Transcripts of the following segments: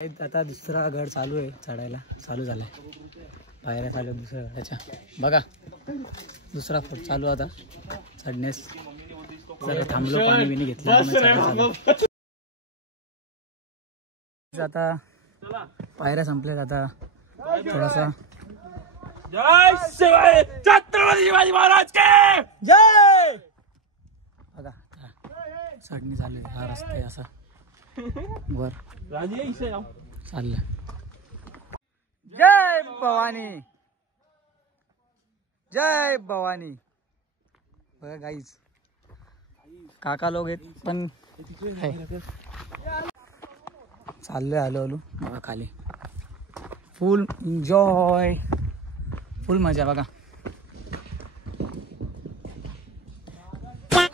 आता दुसरा गड चालू आहे, चढायला चालू झालाय, पायऱ्या चालू दुसऱ्या गडाच्या. बघा दुसरा फूट चालू आता चढण्यास. जरा थांबलो, पाणी बिणी घेतलं. आता पायऱ्या संपल्यात. आता थोडासा जय शिवाजी, छत्रपती शिवाजी महाराज के जय. बघा चढणी चालू, हा रस्ता आहे असा वर चाललं. जय भवानी, जय भवानी. बघा गाईज, काका लोक आहेत पण चाललोय आलो आलो. बघा खाली फुल एन्जॉय, फुल मजा. बघा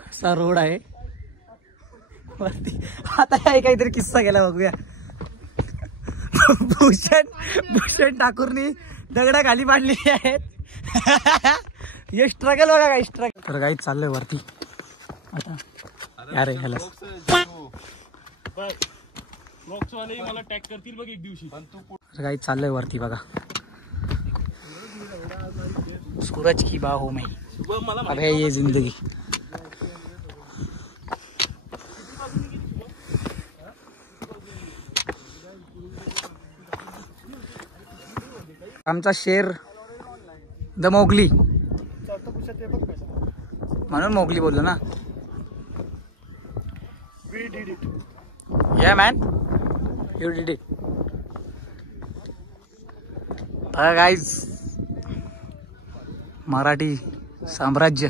असा रोड आहे वरती. आता काहीतरी किस्सा गेला बघूया. भूषण ठाकूरनी दगडा खाली पाडलेली आहेत. हे स्ट्रगल बघा, काय स्ट्रगल. तर काही चाललंय वरती आता. अरे ह्याला मला टॅग करतील बघ एक दिवशी. काही चाललंय वरती बघा. सूरज की बाहों में अब है ये जिंदगी. आमचा शेर द मोगली, म्हणून मोगली बोललो ना. या man, you did it. Guys, Marathi साम्राज्य,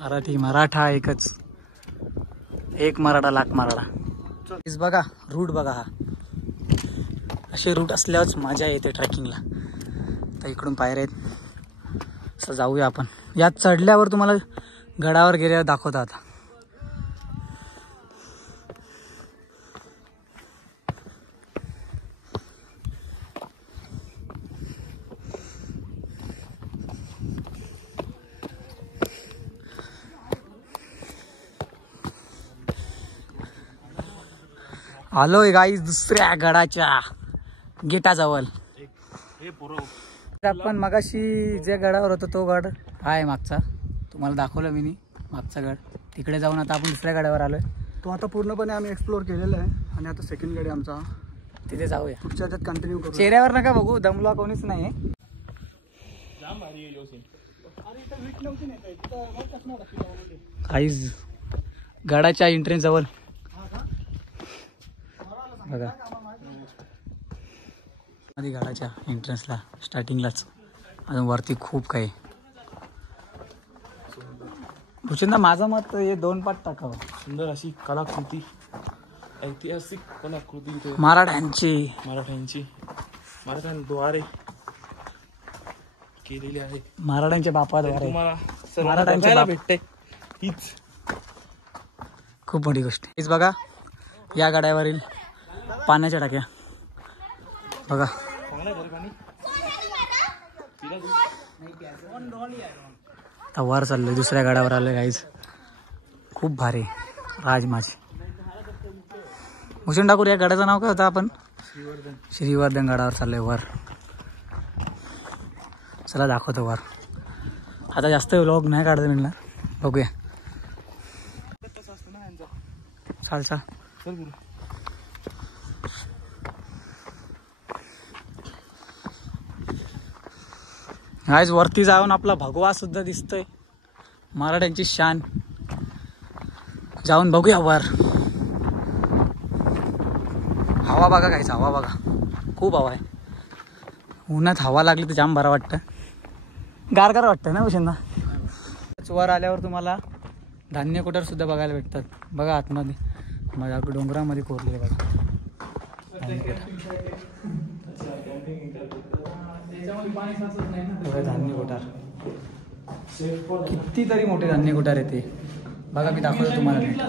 मराठी मराठा एकच, एक मराठा लाख मराठा. बघा रूट बघा, हा असे रूट असल्यावरच मजा येते ट्रेकिंगला. तर इकडून पायऱ्या आहेत, असं जाऊया आपण. यात चढल्यावर तुम्हाला गडावर गेल्यावर दाखवतात. आलोय गाईज दुसऱ्या गडाच्या गेटाजवळ. आपण मगाशी ज्या गडावर होतो तो गड आहे मागचा, तुम्हाला दाखवलं मी नी मागचा गड. तिकडे जाऊन आता आपण दुसऱ्या गडावर आलोय. तो आता पूर्णपणे आम्ही एक्सप्लोर केलेला आहे आणि आता सेकंड गड आहे आमचा. तिथे जाऊया. पुढच्या ह्याच्यात कंटिन्यू करू. चेहऱ्यावर नका बघू, दमला कोणीच नाही. गाईज गडाच्या एंट्रन्स जवळ बघा, आधी गडाच्या एंट्रन्सला स्टार्टिंगलाच. अजून वरती खूप काही. भूषणदा, माझं मत हे 2 पाट टाकावं. सुंदर अशी कलाकृती, ऐतिहासिक कलाकृती मराठ्यांची मराठ्यांद्वारे केलेली आहे. मराठ्यांच्या बापाद्वारे मराठ्यांच्या भेटते. हीच खूप मोठी गोष्ट. हीच बघा या गडावरील पाण्याच्या टाक्या बघा. आता वर चाललोय, दुसऱ्या गडावर आलोय गाईज. खूप भारी राजमाची. भूषण ठाकूर, या गडाचं नाव काय होतं? आपण श्रीवर्धन गडावर चाललोय वर. चला दाखवतो वर. आता जास्त व्लॉग नाही काढता मिळणार, बघूया. चाल चाल. गाईज वरती जाऊन आपला भगवा सुद्धा दिसतोय, मराठ्यांची शान. जाऊन बघूया वर. हवा बघा गाईज, हवा बघा, खूप हवा आहे. उन्हात हवा लागली तर जाम बरं वाटतं, गारगार वाटतं ना भूषणदा. वर आल्यावर तुम्हाला धान्य कुटर सुद्धा बघायला भेटतात. बघा आतमध्ये माझ्या डोंगरामध्ये कोरलेले बघा धान्य कोठार. कितीतरी मोठे धान्य कोठार येते बघा. मी दाखवतो तुम्हाला.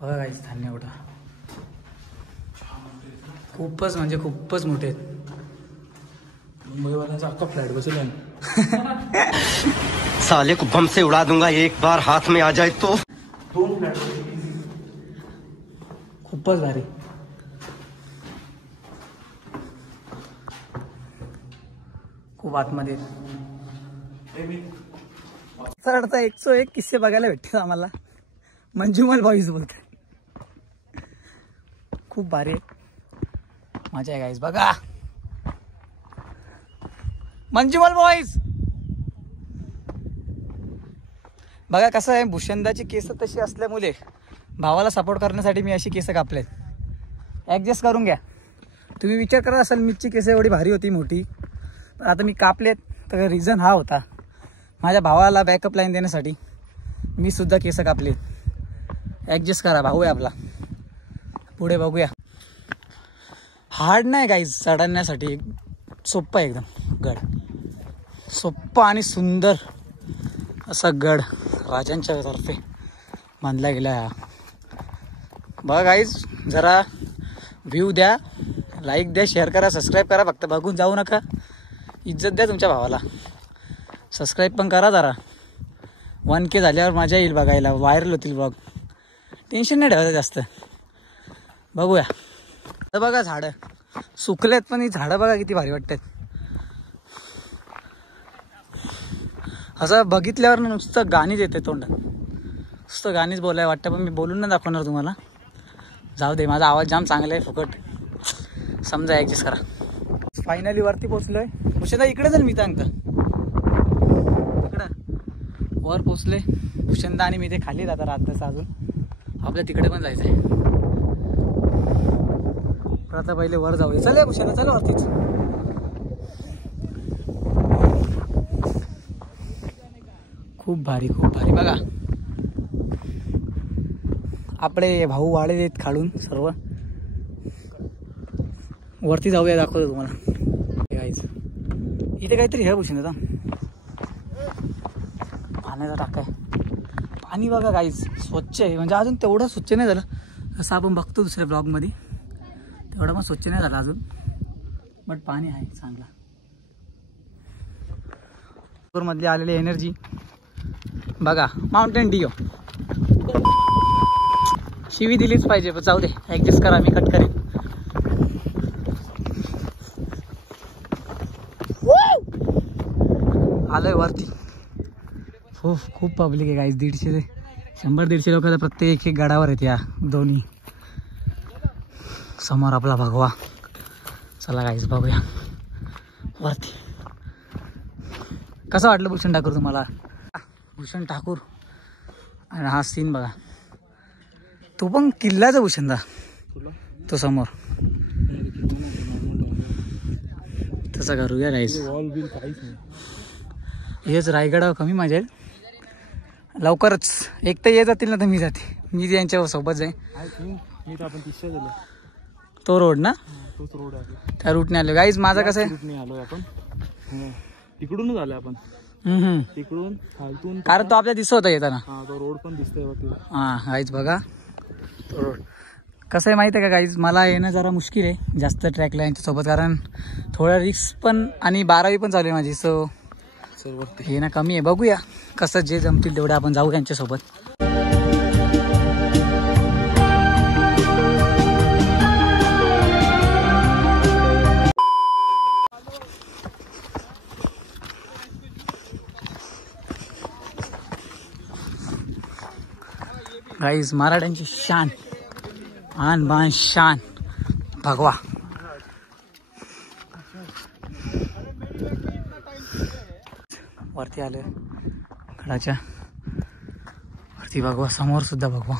बघा काहीच धान्य कोठार खूपच म्हणजे खूपच मोठे आहेत. मुंबईवाल्यांचा अख्खा फ्लॅट बसेल. साले को बम से उड़ा दूंगा एक बार हाथ में आ जाए तो. 2 फ्लॅट खूपच भारी. खूप आतमध्ये चढता 101 किस्से बघायला भेटते आम्हाला. मंजुमल बॉईज बोलते. खूप भारी आहे. मजा आहे गाईज. बघा मंजुमल बॉईज. बघा कसं आहे, भूषंदाची केस तशी असल्यामुळे भावाला सपोर्ट करण्यासाठी मी अशी केस कापलेत. ॲडजस्ट करून घ्या. तुम्ही विचार करत असाल मीची केस एवढी भारी होती मोठी, पण आता मी कापलेत. तर रिझन हा होता, माझ्या भावाला बॅकअप लाईन देण्यासाठी मी सुद्धा केस कापलेत. ॲडजस्ट करा, भाऊ आहे आपला. पुढे बघूया. हार्ड नाही गाईज चढण्यासाठी, सोप्पं आहे एकदम गड. सोप्पा आणि सुंदर असा गड राजांच्या तर्फे बांधला गेला आहे. बघा गाईज, जरा व्ह्यू द्या, लाईक द्या, शेअर करा, सबस्क्राईब करा. फक्त बघून जाऊ नका. इज्जत द्या तुमच्या भावाला. सबस्क्राईब पण करा जरा. 1K झाल्यावर मजा येईल बघायला, व्हायरल होतील ब्लॉग. टेन्शन नाही ठेवायचं जास्त. बघूया. तर बघा झाडं सुकलेत, पण ही झाडं बघा किती भारी वाटतात. असं बघितल्यावर नुसतं गाणीच येते तोंडात. नुसतं गाणीच बोलायला वाटतं, पण मी बोलून नाही दाखवणार तुम्हाला. जाऊ दे, माझा आवाज जाम चांगला आहे, फुकट समजा, ॲडजस्ट करा. फायनली वरती पोचलोय. भूषणदा इकडे चल, मी सांगतो इकडं वर पोचले. भूषणदा आणि मी ते खाली जातात रात्रीचं. अजून आपल्या तिकडे पण जायचं आहे. तर आता पहिले वर जाऊया. चल भूषणदा, चल वरतीच. खूप भारी, खूप भारी. बघा आपले भाऊ वाढे आहेत खालून सर्व. वरती जाऊया, दाखवतो तुम्हाला. गाईज इथे काहीतरी हे भूषण आता पाण्याचा टाका आहे. पाणी बघा गाईज स्वच्छ आहे. म्हणजे अजून तेवढं स्वच्छ नाही झालं असं आपण बघतो दुसऱ्या ब्लॉगमध्ये. तेवढं पण स्वच्छ नाही झालं अजून, बट पाणी आहे चांगला. मधली आलेली एनर्जी बघा. माउंटेन डिओ शिवी दिलीच पाहिजे, पण जाऊ दे, ॲडजस्ट करा, मी कट करेन. आलोय वरती. हो खूप पब्लिक आहे गाईज. 100-150 लोक तर प्रत्येक एक गडावर आहेत. या दोन्ही समोर आपला भगवा. चला गाईज बघूया वरती. कसं वाटलं भूषण ठाकूर तुम्हाला? भूषण ठाकूर आणि हा सीन बघा. तो पण किल्लाचा भूषणदा, तो समोर तसं करूया गाईज. हेच रायगडावर कमी मजा येईल. लवकरच एक तर ये जातील ना, तर मी जाते. मी यांच्या सोबत जाईन. तो रोड ना, तोच रोड आहे. त्या रूटने आलो गाईज. माझं कसं आहे, आलोय आपण तिकडूनच आलोय आपण. तिकडून खालतून, कारण तो आपल्या दिसत होता येताना. तो रोड पण दिसतोय बघ. हा गाईज बघा तो रोड. कसं आहे माहिती आहे का गाईज, मला येणं जरा मुश्किल आहे जास्त ट्रॅकला यांच्यासोबत, कारण थोडा रिस्क पण आणि 12वी पण चालू आहे माझी. सो येणं कमी आहे. बघूया कसं जे जमतील तेवढे आपण जाऊ यांच्यासोबत. गाईज मराठ्यांची शान, आन बान शान भगवा. वरती आले गडाच्या वरती. भगवा समोर सुद्धा भगवा.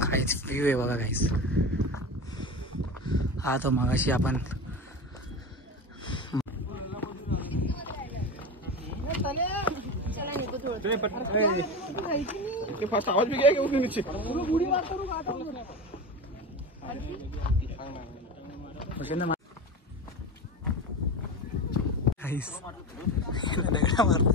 काहीच व्ह्यू आहे बघा गाईज. हा तो मगाशी आपण आवाज भी गया उसने नीचे. दगडा मारतो.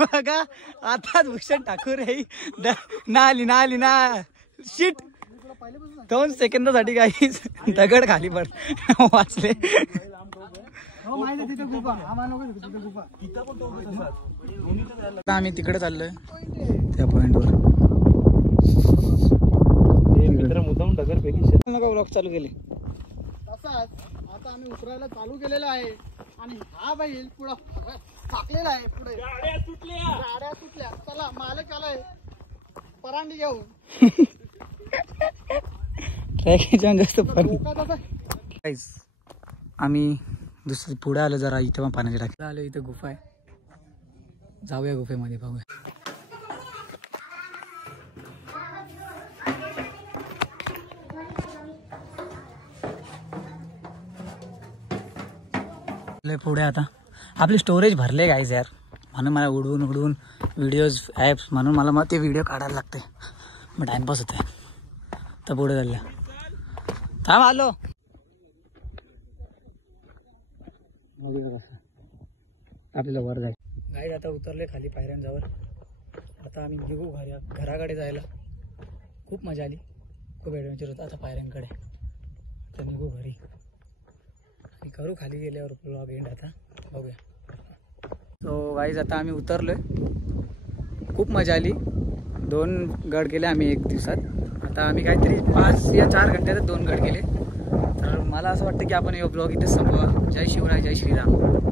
बघा आता भूषण ठाकूर नाली ना शिट 2 सेकंदासाठी काही दगड खाली पड वाचले. आम्ही तिकडे चाललोय त्या पॉइंटवर. मुद्दाम दगड फेकी नका ब्लॉग चालू केले. तसाच आता आम्ही उतरायला चालू केलेलं आहे आणि हा बैल पुढं टाकलेला आहे. पुढे गाड्या सुटल्या. चला मालक आलाय परांडी घेऊन. आम्ही दुसरी पुढे आलो जरा इथे पण पाण्याच्या टाकीला आलो. इथे गुफा आहे, जाऊया गुफेमध्ये पाहूया. पुढे आता आपली स्टोरेज भरले गाईज यार, म्हणून मला उडवून व्हिडिओज ॲप्स म्हणून मला ते व्हिडिओ काढायला लागते. मग टाइमपास होते. तर पुढे चालल्या. थांब आलो. आपल्याला वर जाय गाईज. आता उतरले खाली पायऱ्यांजवळ. आता आम्ही निघू घराकडे जायला. खूप मजा आली, खूप ॲडव्हेंचर होता. आता पायऱ्यांकडे तर निघू घरी आणि करू खाली गेल्यावर ब्लॉग एंड. आता बघूया. सो गाईज आता आम्ही उतरलोय. खूप मजा आली. 2 गड केले आम्ही 1 दिवसात. आता आम्ही काहीतरी 5 या 4 घंट्यात 2 गड केले. तर मला असं वाटतं की आपण हे ब्लॉग इथेच संपवा. जय शिवराय, जय श्रीराम.